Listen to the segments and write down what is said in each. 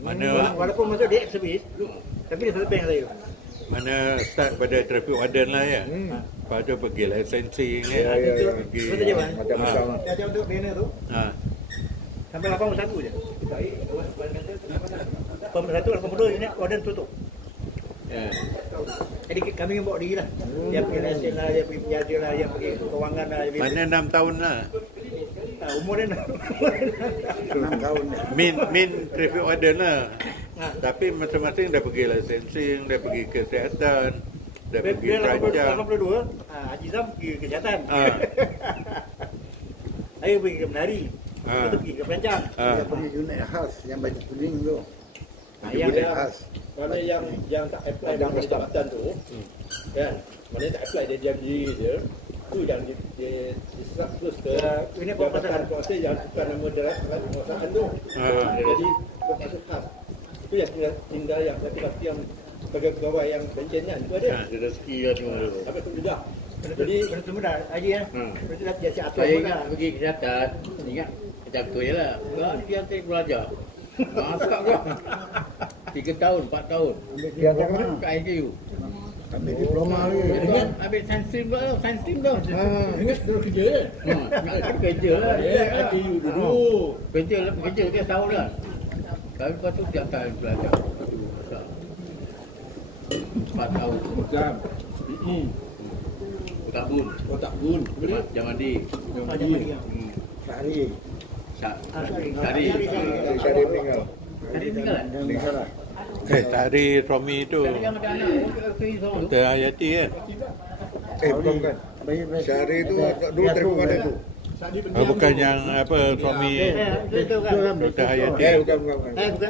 Mana walaupun masuk dia servis, tapi dia satu bank saya. mana start pada traffic warden lah ya. Lepas tu pergi licensing kan. Pergi Macam-macam. Dia untuk banner tu. Sampai 81 je. 81, 82 ni warden tutup. Jadi kami yang bawa diri lah. Dia pergi lesen lah, dia pergi penjaga lah, dia pergi kewangan lah. Mana 6 tahun lah. Umur dia 6 tahun. Min traffic warden lah. Tapi masing-masing dah pergi licensing, dah pergi kesihatan, dah pergi terancang. 82, Haji Zam pergi kesihatan. Saya pergi ke menari. Lepas tu pergi ke perancang. Dia pergi unit khas yang baju kuning tu. Yang khas. Mana yang tak apply dengan jabatan tu, kan? Mana tak apply dia diam diri je. Tu yang dia diserap terus ke ini jabatan kuasa yang bukan nama direktorat penguasaan tu. Jadi bermaksud khas. Itu yang tinggal yang laki-laki yang pegawai yang pencen kan, itu ada. Ada rezeki lah semua tu. Sampai tu juga. Jadi penentu muda Haji ya. Penentu dah biasa atur Saya muda. ingat pergi kesihatan, ingat macam tu je lah. Kau dia tak belajar. Masak kau. 3 tahun, 4 tahun. Dia tak mana? Kat IKU. Ambil diploma lagi. Ingat ambil sains stream tu, sains stream tu. Ingat terus kerja je. Nak kerja lah. Ya, ITU dulu. Kerja lah, kerja dia tahun lah. Tapi lepas tu tiap tahun belajar. 4 tahun. Jam. Tabun. Oh tak pun. Jam mandi. Sehari. Sari. Sehari meninggal. Sari tinggal kan? Meninggal lah. Tari Romi tu Sari yang ada anak. Dr. Hayati kan. Bukan bukan. Sehari tu dulu terima mana tu? Bukan yang apa Romi Itu kan. Dr. Hayati. Bukan.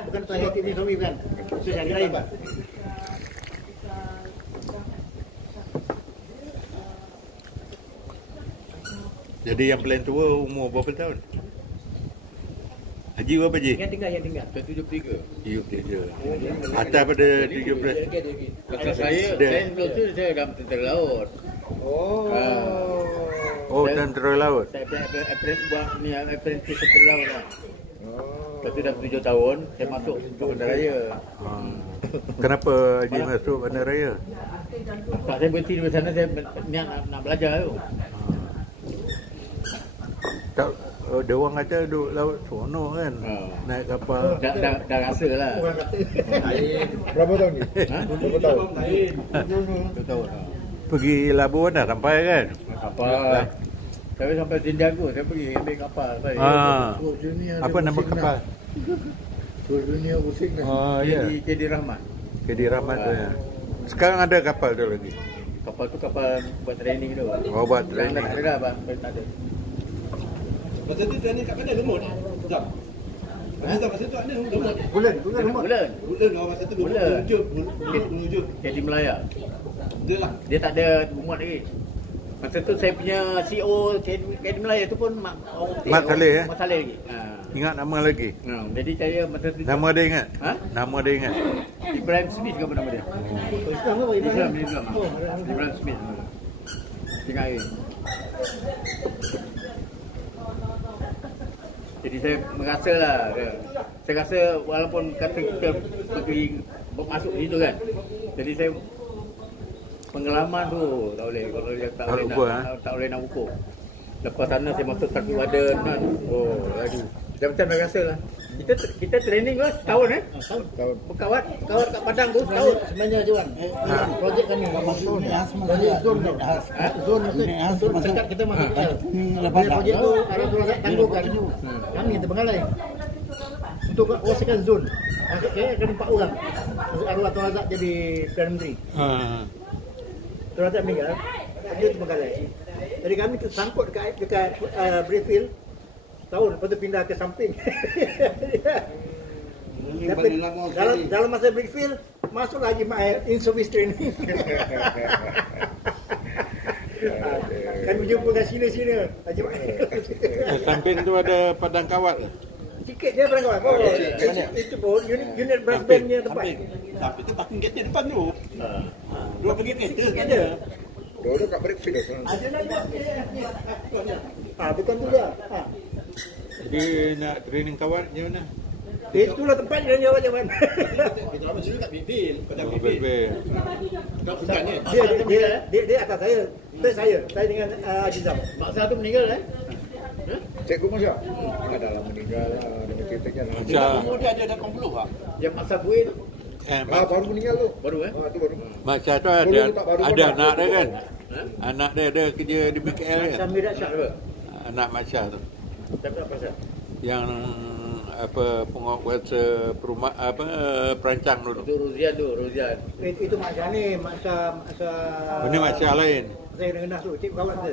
Bukan Tuan Hayati ni suami bukan. Itu yang lain. Jadi yang paling tua umur berapa tahun? Haji berapa Haji? Yang tinggal. 73. 73. Atas pada 17. Pasal saya sebelum tu saya dalam tentera laut. Oh, tentera laut. Saya buat ni apprentice tentera laut lah. Lepas tu dah 7 tahun, saya masuk untuk bandaraya. Kenapa Haji masuk bandaraya? Tak, saya berhenti di sana, saya niat nak belajar tu. Tak, dia orang kata duduk laut seronok kan. Naik kapal. Dah rasa lah. Berapa tahun ni? Berapa tahun? 2 tahun. Pergi Labuan dah sampai kan? Kapal. Saya sampai Sindiago, saya pergi ambil kapal. Apa nama kapal? Tour dunia musik dah. Oh ya. KD Rahmat. KD Rahmat tu ya. Sekarang ada kapal tu lagi. Kapal tu kapal buat training tu. Oh, buat Training. training. Tak ada dah, bang. Tak ada. Masa tu training kat mana? Lemut? Jam. Masa tu ada lemut. Bulan rumah. Bulan. Bulan masa tu menuju. KD Melaya. Dia lah. Dia tak ada muat lagi. Masa tu saya punya CEO KD Melaya tu pun Mat Saleh, eh? Mat Saleh lagi. Ingat nama lagi? Jadi saya masa tu Nama dia ingat? Ha? Nama dia ingat? Ibrahim Smith ke apa nama dia? Islam apa Islam. Ibrahim Smith. Tinggal air. Jadi saya merasa lah, saya rasa walaupun kata kita pergi masuk situ kan, jadi saya pengalaman tu tak boleh, kalau dia tak boleh nak ukur. Lepas sana saya masuk satu badan kan, lagi macam dah rasa lah. Kita training lah setahun Tahun. Kawat kat Padang tu setahun. Sebenarnya Juan. Projek kami masuk ni. Projek zone tu. Zone maksud dekat kita masuk. Lepas projek tu ada tuan tangguhkan. Kami yang terbengalai. Untuk kuasakan zone. Masuk ke ada 4 orang. Masuk arwah Tuan Razak jadi Perdana Menteri. Tuan Razak meninggal. Dia terbengalai. Jadi kami tersangkut dekat Brieffield. Tahun lepas tu pindah ke samping. Tapi dalam masa Brickfield masuk lagi in service training. Kami jumpa dengan sini Haji Mail. Samping tu ada padang kawat. Sikit je padang kawat. Itu pun unit brass bandnya tempat. Sampai tu parking gate depan tu. Dua pergi kereta. Ada. Dulu kat Brickfield. Ada lagi. Bukan tu dia. Jadi nak training kawat macam mana? Itulah tempat dia jawab jawapan. Kita lama cerita kat Bipin, pada Bipin. Kau bukan ni. Dia atas saya. Saya dengan Ajizam. Maksa tu meninggal Cikgu Masya? Adalah meninggal lah. Dengan ceritanya lah. Macam Dia ada komplo tak? Yang maksa buih tu. Baru meninggal tu. Baru Tu baru. Macam tu Baru ada tak anak baru dia kan. Ha? Anak dia ada kerja di BKL kan. Sambil dah syak. Anak Masya tu. Tapi apa pasal? Yang apa penguasa perumah apa perancang dulu. Itu Rozian. Itu Masya ni, Masya Ini Masya lain. saya dengan Nas tu, cik kawan dia.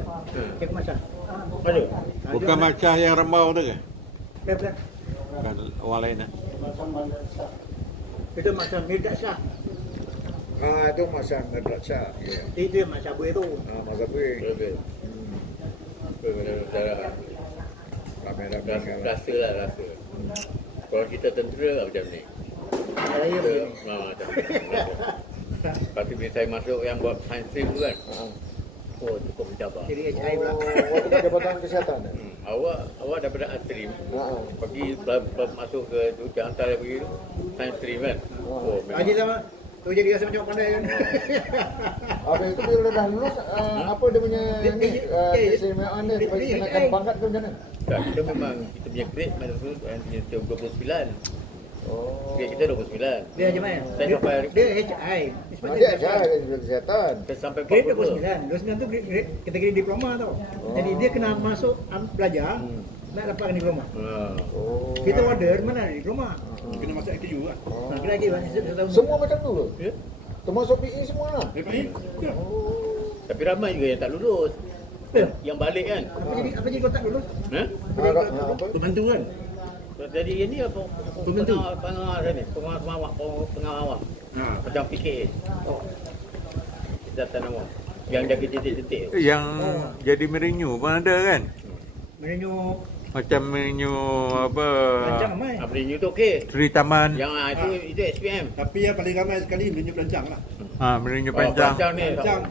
Cik Masya. Mana? Bukan Masya yang rembau tu ke? Betul. Bukan orang lain lah. Itu Masya Mirdat Syah. Itu Masya Medrat Syah. Ya. Itu yang Masya Buih tu. Masa Buih. Betul. Darah. Ramai-ramai kan. Rasa lah. Kalau kita tentera macam ni. Saya Kita, begini. macam ni. Lepas tu bila saya masuk yang buat science stream tu kan. Oh cukup mencabar. Jadi HI pula. Waktu kat Jabatan Kesihatan. Awak daripada art stream pergi masuk ke tu jangan hantar dia pergi tu science stream kan. Oh memang. Haji sama. Tu jadi rasa macam pandai kan. Habis itu bila dah lulus, apa dia punya ni, keseimbangan dia, bagi kenakan pangkat ke macam mana? Tak, kita memang kita punya grade masa tu yang 29. Grade kita 29. Dia macam mana? Saya sampai Dia HI. Dia ajar kesihatan. saya sampai Grade 49. 29. 29 tu kategori diploma tau. Jadi dia kena masuk belajar nak dapatkan diploma. Kita order mana ada diploma. Kena masuk ITU lah. Kira lagi setahun. Semua macam tu ke? Ya. Termasuk PE semua lah. Tapi ramai juga yang tak lulus. Yang balik kan. Apa jadi kau tak lulus? Ha? Apa? Pembantu kan? Jadi ini apa? Pengawas ni, pengawas. Macam PKA. Data nama. Yang jaga titik-titik. Yang jadi merinyu pun ada kan? Menu Macam merinyu apa rancang ramai. Apa ni tu okey. Seri Taman. Yang itu SPM. Tapi yang paling ramai sekali menunjuk perancang lah. Merinyu panjang. Perancang ni. Perancang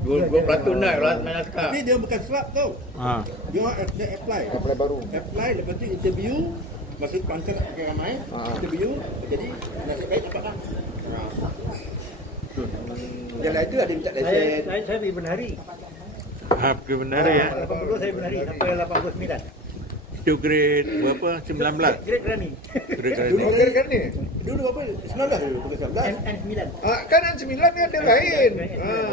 12. 2 pelantun lah kalau main naskah. Tapi dia bukan serap tau. Dia apply. Apply baru. Apply lepas tu interview. Masa perancang nak pakai ramai. Interview. Jadi nasib baik dapat lah. Yang lain tu ada minta lesen. Saya pergi Benari. Pergi Benari ya. 80 saya Benari sampai 89. Itu grade berapa? 19. Grade Kerani. Grade Dulu ni. kira kan ni? Dulu apa? 19 dulu. Bukan 19. N9. Kan yang 9 ni ada lain.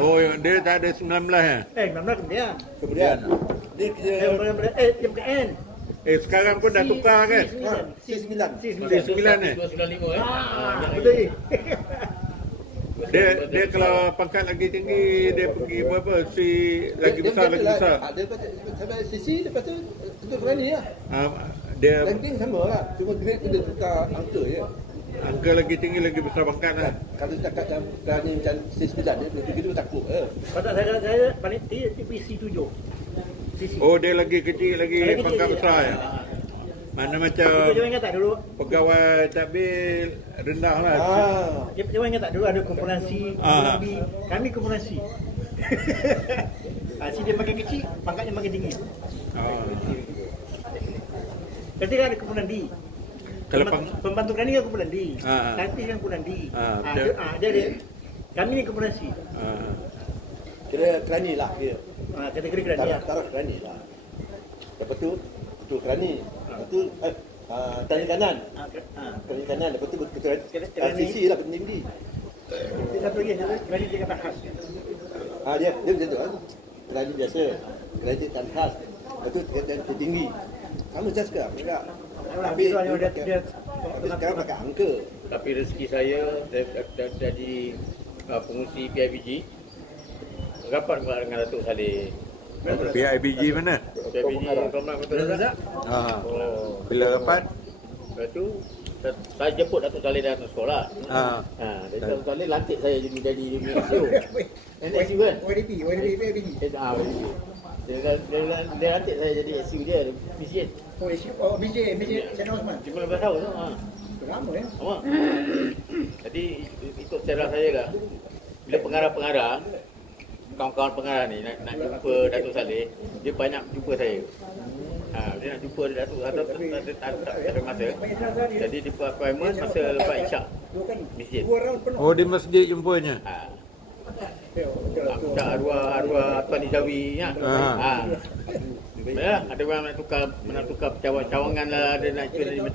Oh, dia tak ada 19 ya. 19 kemudian. Kemudian dia kerja Dia bukan N. Sekarang pun dah tukar kan? C9. C9 ni. 295 Betul. Dia kalau pangkat lagi tinggi dia pergi berapa? Si lagi besar. Dia sampai sisi lepas tu untuk Kerani lah. Dia Ranking sama lah. Cuma grade tu dia tukar angka je. angka lagi tinggi lagi besar pangkat lah. Kalau setakat yang Kerani macam C9 dia begitu takut ke. Pasal saya paling tinggi C7. Oh, dia lagi kecil lagi pangkat besar ya. Mana macam Jangan ingat tak dulu. pegawai takbil rendah lah. Jangan ingat tak dulu ada komponensi. Kami komponensi. Si dia makin kecil, pangkatnya makin tinggi. Ketika ada komponen D. Kalau Pembantu Kerani kan komponen D. Nanti kan komponen D. Dia kami ni komponensi. Kira Kerani lah dia. Kategori Kerani lah. Taraf Kerani lah. Lepas tu betul Kerani. Lepas tu Kerani kanan. Kerani kanan. Lepas tu betul sisi lah betul tinggi. Satu lagi, Kerani dia kata khas. Dia macam tu kan. Kerani biasa. Kerani tak khas. Lepas tu dia tinggi. Sama macam sekarang juga. Tapi sekarang pakai angka. Tapi rezeki saya jadi pengurusi PIBG. Rapat pula dengan Datuk Saleh. PIBG mana? PIBG Perumahan Betul tak? Bila rapat? Lepas tu saya jemput Datuk Saleh datang sekolah. Jadi Datuk Saleh lantik saya jadi NSU. NSU kan? ODP. Dia lantik saya jadi SU dia, BCN. BJ Sen Osman. 15 tahun tu. Lama ya. Lama. Jadi ikut cara saya lah. Bila pengarah-pengarah, kawan-kawan pengarah ni nak jumpa Datuk Saleh, dia banyak jumpa saya. Dia dia nak jumpa Datuk atau tak ada masa. Jadi di appointment masa lepas Isyak masjid. Oh, di masjid jumpanya. Tak arwah Tuan Izawi ya. Ya, ada orang nak tukar cawangan lah, ada nak cuba